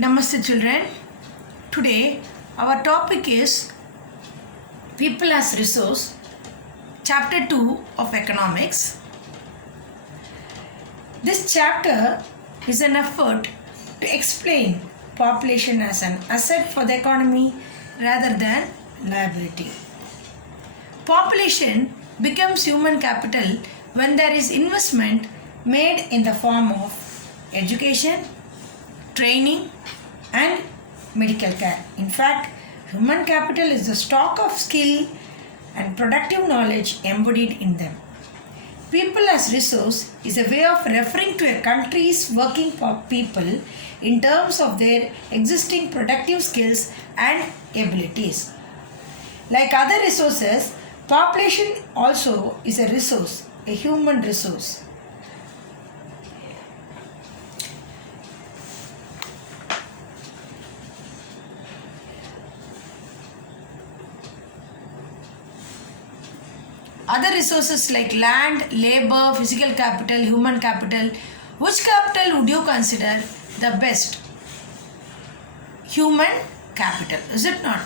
Namaste children. Today our topic is People as Resource, Chapter 2 of Economics. This chapter is an effort to explain population as an asset for the economy rather than liability. Population becomes human capital when there is investment made in the form of education, training, and medical care. In fact, human capital is the stock of skill and productive knowledge embodied in them. People as resource is a way of referring to a country's working people in terms of their existing productive skills and abilities. Like other resources, population also is a resource, a human resource. Other resources like land, labor, physical capital, human capital. Which capital would you consider the best? Human capital, is it not?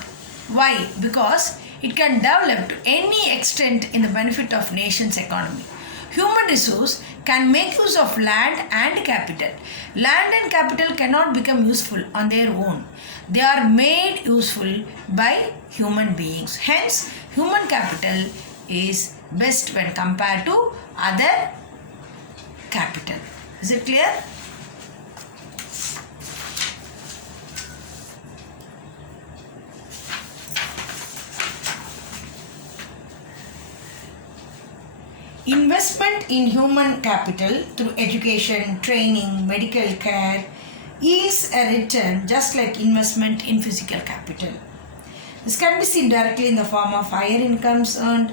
Why? Because it can develop to any extent in the benefit of nation's economy. Human resource can make use of land and capital. Land and capital cannot become useful on their own. They are made useful by human beings. Hence, human capital is best when compared to other capital. Is it clear? Investment in human capital through education, training, medical care yields a return just like investment in physical capital. This can be seen directly in the form of higher incomes earned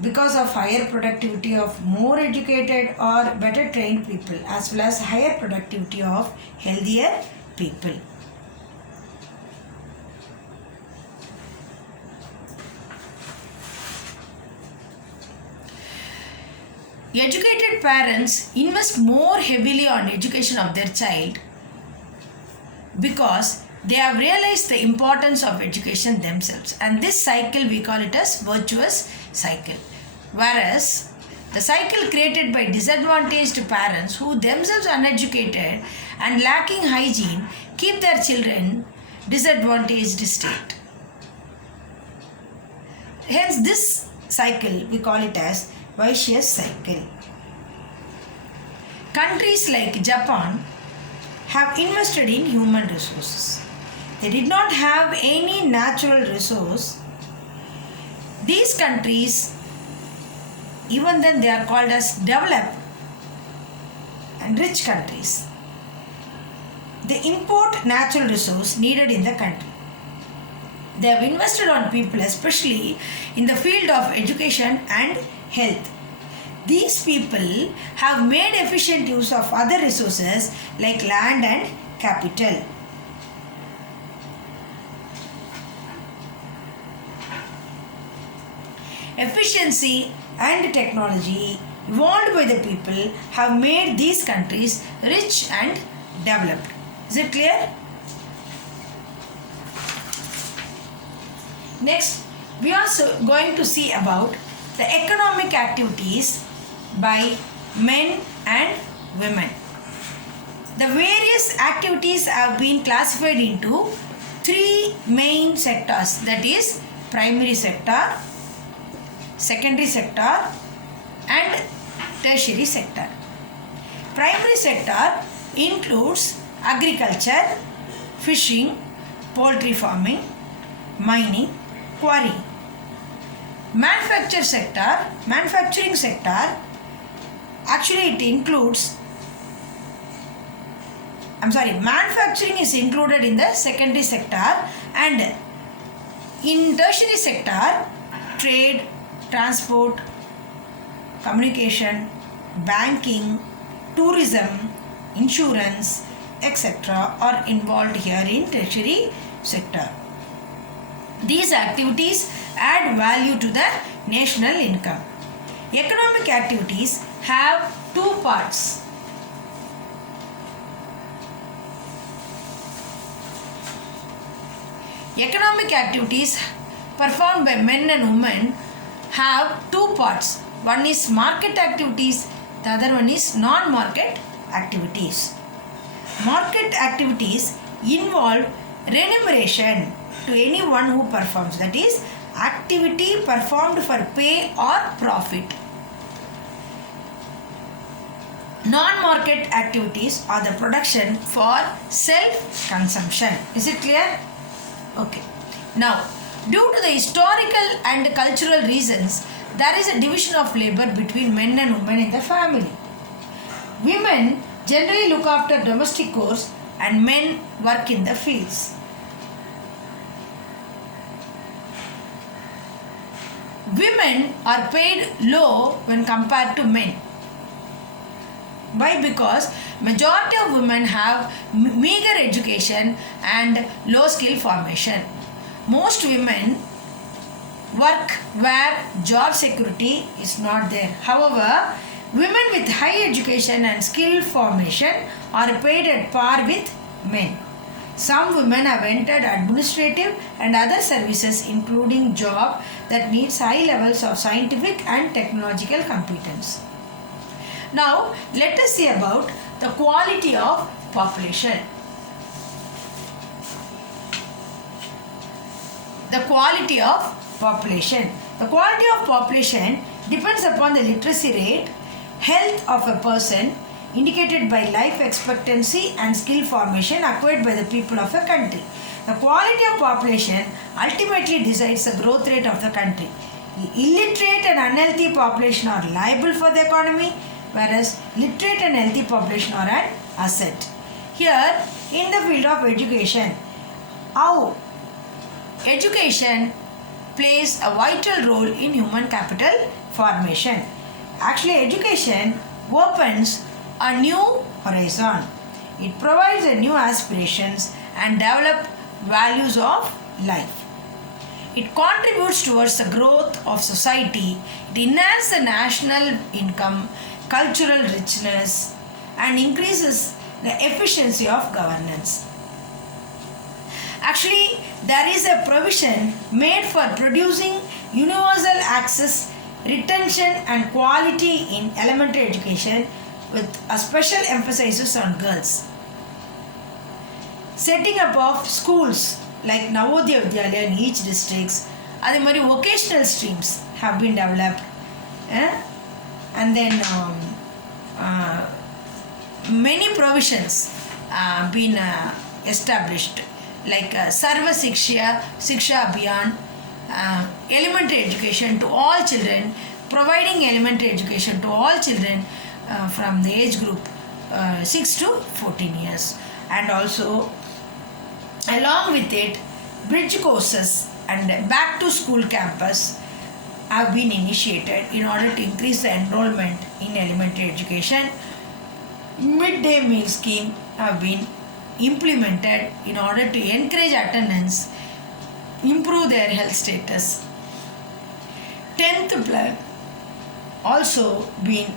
because of higher productivity of more educated or better trained people, as well as higher productivity of healthier people. Educated parents invest more heavily on education of their child because they have realized the importance of education themselves, and this cycle we call it as virtuous cycle. Whereas the cycle created by disadvantaged parents who themselves uneducated and lacking hygiene keep their children disadvantaged state. Hence this cycle we call it as vicious cycle. Countries like Japan have invested in human resources. They did not have any natural resource. These countries, even then they are called as developed and rich countries. They import natural resource needed in the country. They have invested on people, especially in the field of education and health. These people have made efficient use of other resources like land and capital. Efficiency and technology evolved by the people have made these countries rich and developed. Is it clear? Next, we are going to see about the economic activities by men and women. The various activities have been classified into three main sectors, that is primary sector, secondary sector and tertiary sector. Primary sector includes agriculture, fishing, poultry farming, mining, quarry. Manufacturing sector, actually it includes, manufacturing is included in the secondary sector, and in tertiary sector, trade, transport, communication, banking, tourism, insurance, etc. are involved here in tertiary sector. These activities add value to the national income. Economic activities have two parts. Economic activities performed by men and women have two parts. One is market activities, the other one is non-market activities. Market activities involve remuneration to anyone who performs, that is, activity performed for pay or profit. Non-market activities are the production for self-consumption. Is it clear? Okay. Now, due to the historical and cultural reasons, there is a division of labor between men and women in the family. Women generally look after domestic chores and men work in the fields. Women are paid low when compared to men. Why? Because majority of women have meager education and low skill formation. Most women work where job security is not there. However, women with high education and skill formation are paid at par with men. Some women have entered administrative and other services, including job that needs high levels of scientific and technological competence. Now, let us see about the quality of population. The quality of population. The quality of population depends upon the literacy rate, health of a person, indicated by life expectancy and skill formation acquired by the people of a country. The quality of population ultimately decides the growth rate of the country. The illiterate and unhealthy population are liable for the economy, whereas literate and healthy population are an asset. Here, in the field of education, how education plays a vital role in human capital formation. Actually, education opens a new horizon. It provides a new aspirations and develop values of life. It contributes towards the growth of society. It enhances the national income, cultural richness, and increases the efficiency of governance. Actually, there is a provision made for producing universal access, retention, and quality in elementary education with a special emphasis on girls. Setting up of schools like Navodaya Vidyalaya in each districts, அதே மாதிரி vocational streams have been developed, and then many provisions been established like Sarva Shiksha Abhiyan, elementary education to all children, providing elementary education to all children from the age group 6 to 14 years, and also along with it bridge courses and back to school campus have been initiated in order to increase the enrollment in elementary education. Midday meal scheme have been implemented in order to encourage attendance, improve their health status. 10th plan also been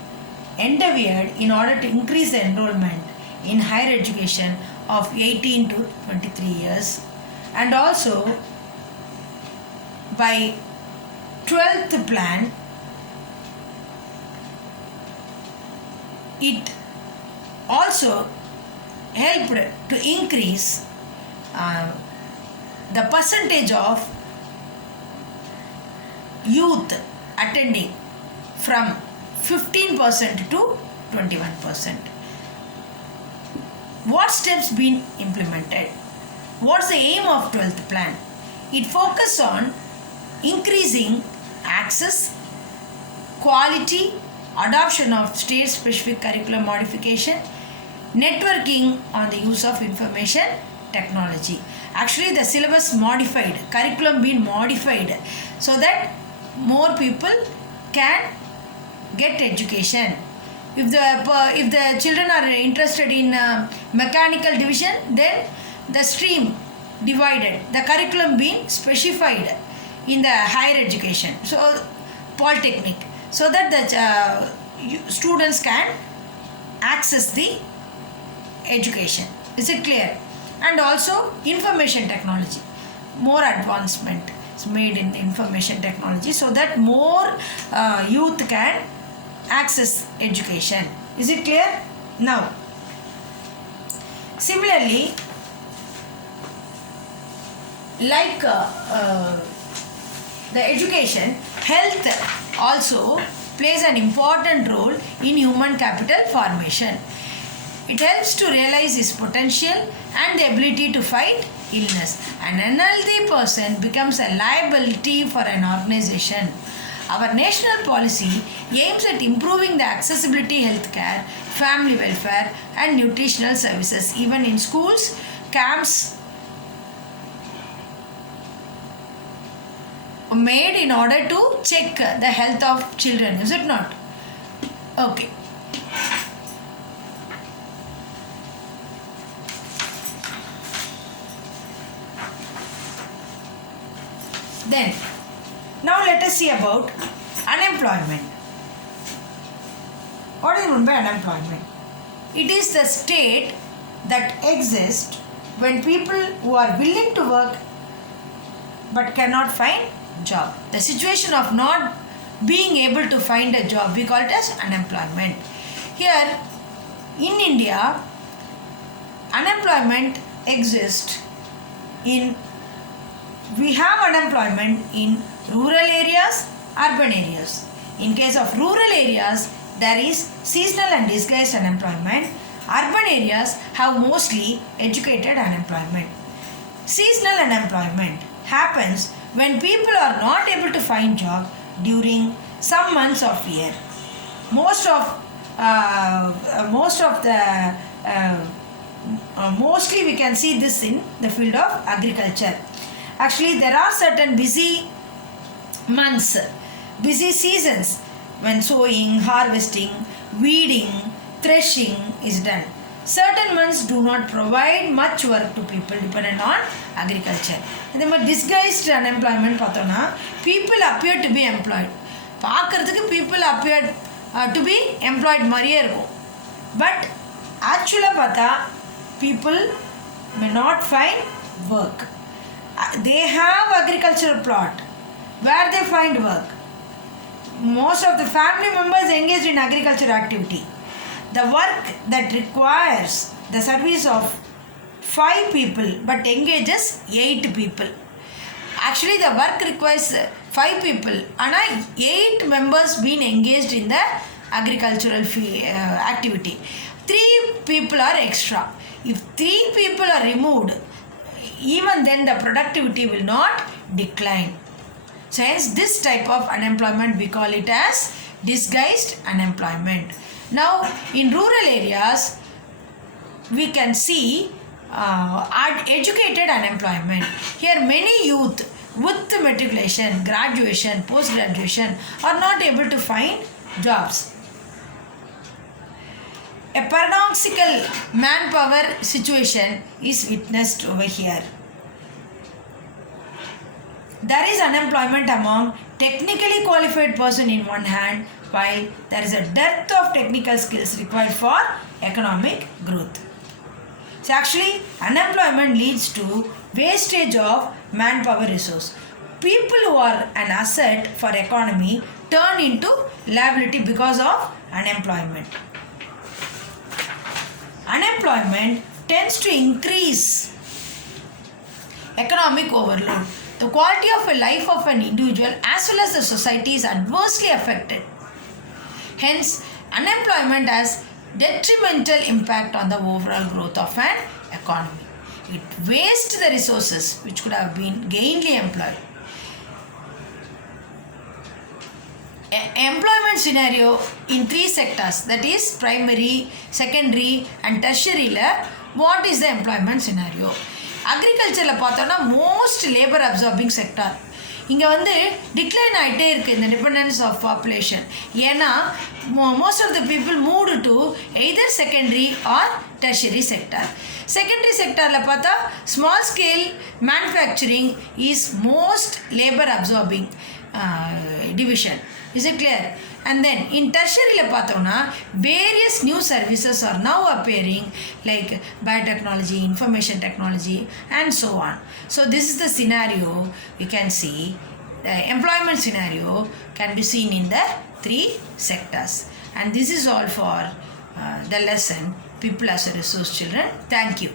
endeavored in order to increase the enrollment in higher education of 18 to 23 years, and also by 12th plan it also helped to increase the percentage of youth attending from 15% to 21%. What steps been implemented? What's the aim of 12th plan? It focuses on increasing access, quality, adoption of state-specific curriculum modification, networking on the use of information technology. Actually, the syllabus modified, curriculum being modified so that more people can get education. If the children are interested in mechanical division, then the stream divided, the curriculum being specified in the higher education, so polytechnic, so that the students can access the education. Is it clear? And also information technology. more advancement is made in information technology so that more youth can access education. Is it clear? Now, similarly, like the education, health also plays an important role in human capital formation. It helps to realize his potential and the ability to fight illness. An unhealthy person becomes a liability for an organization. Our national policy aims at improving the accessibility healthcare, family welfare and nutritional services. Even in schools, camps made in order to check the health of children, is it not? Okay. Then, now let us see about unemployment. What is meant by unemployment? It is the state that exists when people who are willing to work but cannot find job. The situation of not being able to find a job, we call it as unemployment. Here in India, unemployment exists in, we have unemployment in rural areas, urban areas. In case of rural areas, there is seasonal and disguised unemployment. Urban areas have mostly educated unemployment. Seasonal unemployment happens when people are not able to find job during some months of year. Mostly we can see this in the field of agriculture. Actually, there are certain busy months, busy seasons when sowing, harvesting, weeding, threshing is done. Certain months do not provide much work to people dependent on agriculture. And then disguised unemployment பார்த்தோம்னா, people appear to be employed. பார்க்கறதுக்கு people appear to be employed மாதிரியே இருக்கும். But actually பார்த்தா people may not find work. They have agricultural plot where they find work. Most of the family members engaged in agricultural activity. The work that requires the service of 5 people but engages 8 people. Actually, the work requires 5 people and 8 members being engaged in the agricultural activity. 3 people are extra. If 3 people are removed, even then the productivity will not decline. So hence this type of unemployment we call it as disguised unemployment. Now in rural areas we can see educated unemployment. Here many youth with matriculation, graduation, post-graduation are not able to find jobs. A paradoxical manpower situation is witnessed over here. There is unemployment among technically qualified person in one hand, while there is a dearth of technical skills required for economic growth. So actually, unemployment leads to wastage of manpower resource. People who are an asset for economy turn into liability because of unemployment. Unemployment tends to increase economic overload. The quality of a life of an individual as well as the society is adversely affected. Hence, unemployment has detrimental impact on the overall growth of an economy. It wastes the resources which could have been gainfully employed. Employment scenario in 3 sectors, that is primary, secondary and tertiary. What is the employment scenario? Agriculture பார்த்தோம்னா most labor absorbing sector. இங்கே வந்து decline ஆகிட்டே இருக்குது இந்த dependence of population. ஏன்னா most of the people moved to either secondary or tertiary sector. Secondary செக்டரில் பார்த்தா small scale manufacturing is most labour absorbing division. Is it clear? And then in tertiary la pathona various new services are now appearing like biotechnology, information technology and so on. So this is the scenario you can see. The employment scenario can be seen in the 3 sectors. And this is all for the lesson People as a Resource, children. Thank you.